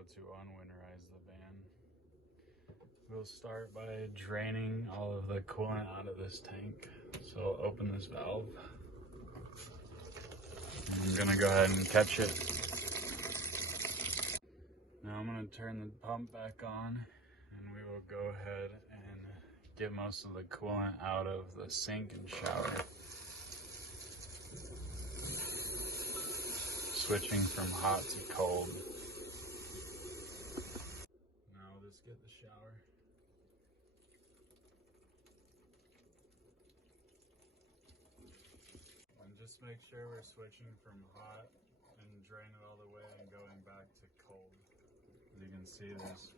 how to unwinterize the van. We'll start by draining all of the coolant out of this tank. So I'll open this valve. I'm gonna go ahead and catch it. Now I'm gonna turn the pump back on and we will go ahead and get most of the coolant out of the sink and shower. Switching from hot to cold. Now we'll just get the shower. And just make sure we're switching from hot and drain it all the way and going back to cold. As you can see, there's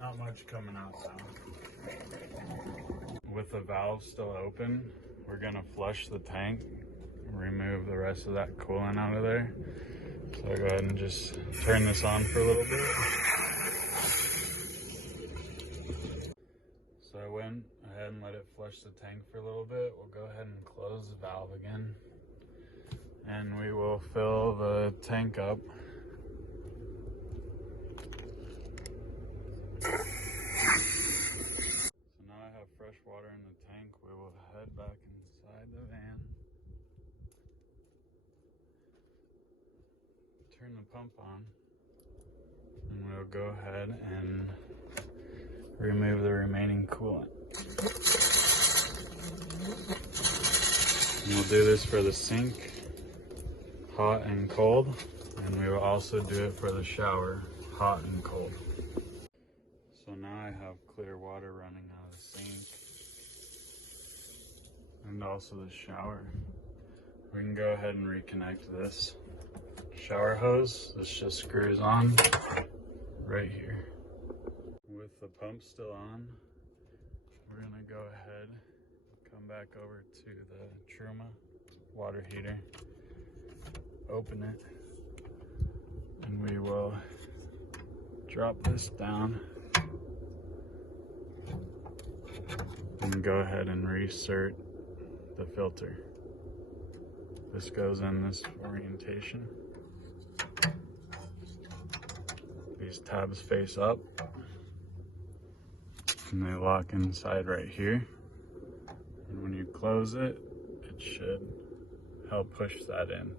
not much coming out now. With the valve still open, we're gonna flush the tank, remove the rest of that coolant out of there. So I'll go ahead and just turn this on for a little bit. So I went ahead and let it flush the tank for a little bit. We'll go ahead and close the valve again. And we will fill the tank up. So now I have fresh water in the tank. We will head back inside the van. Turn the pump on. And we'll go ahead and remove the remaining coolant. And we'll do this for the sink, hot and cold, and we will also do it for the shower, hot and cold. So now I have clear water running out of the sink and also the shower. We can go ahead and reconnect this shower hose. This just screws on right here. With the pump still on, we're gonna go ahead, come back over to the Truma water heater, open it, and we will drop this down and go ahead and reinsert the filter. This goes in this orientation. These tabs face up and they lock inside right here. And when you close it, it should help push that in.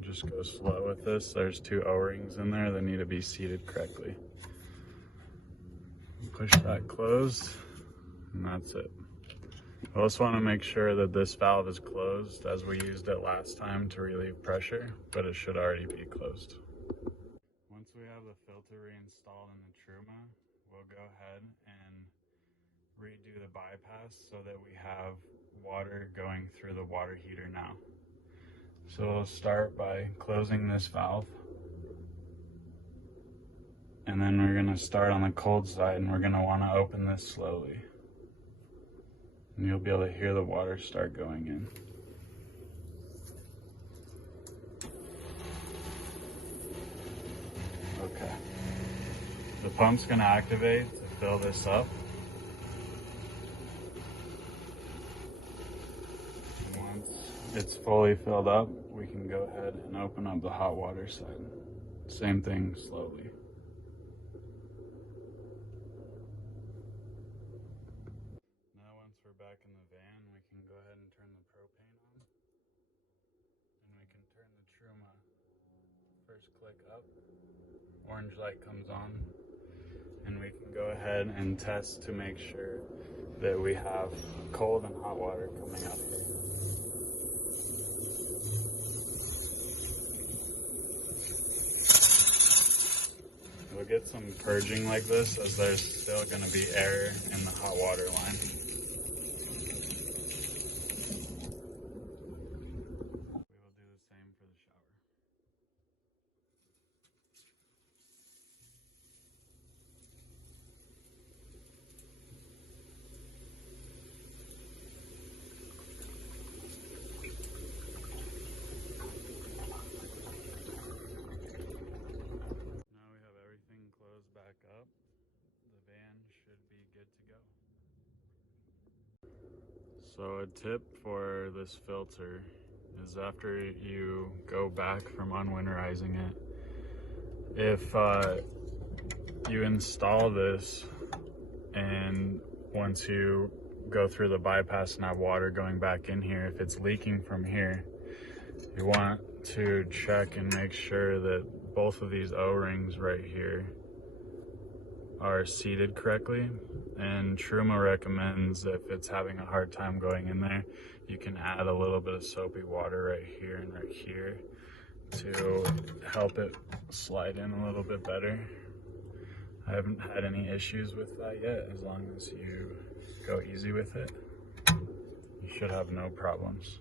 Just go slow with this. There's 2 O-rings in there that need to be seated correctly. Push that closed, and that's it. I also want to make sure that this valve is closed as we used it last time to relieve pressure, but it should already be closed. Once we have the filter reinstalled in the Truma, we'll go ahead and redo the bypass so that we have water going through the water heater now. So we'll start by closing this valve. And then we're gonna start on the cold side and we're gonna wanna open this slowly. And you'll be able to hear the water start going in. Okay. The pump's gonna activate to fill this up. And once it's fully filled up, we can go ahead and open up the hot water side. Same thing, slowly. Now once we're back in the van, we can go ahead and turn the propane on. And we can turn the Truma. First click up, orange light comes on, and we can go ahead and test to make sure that we have cold and hot water coming up here. We'll get some purging like this as there's still going to be air in the hot water line. We will do the same for the shower. Close back up, the van should be good to go. So a tip for this filter is after you go back from unwinterizing it, If you install this and once you go through the bypass and have water going back in here, if it's leaking from here, you want to check and make sure that both of these O-rings right here are seated correctly. And Truma recommends if it's having a hard time going in there, you can add a little bit of soapy water right here and right here to help it slide in a little bit better. I haven't had any issues with that yet. As long as you go easy with it, you should have no problems.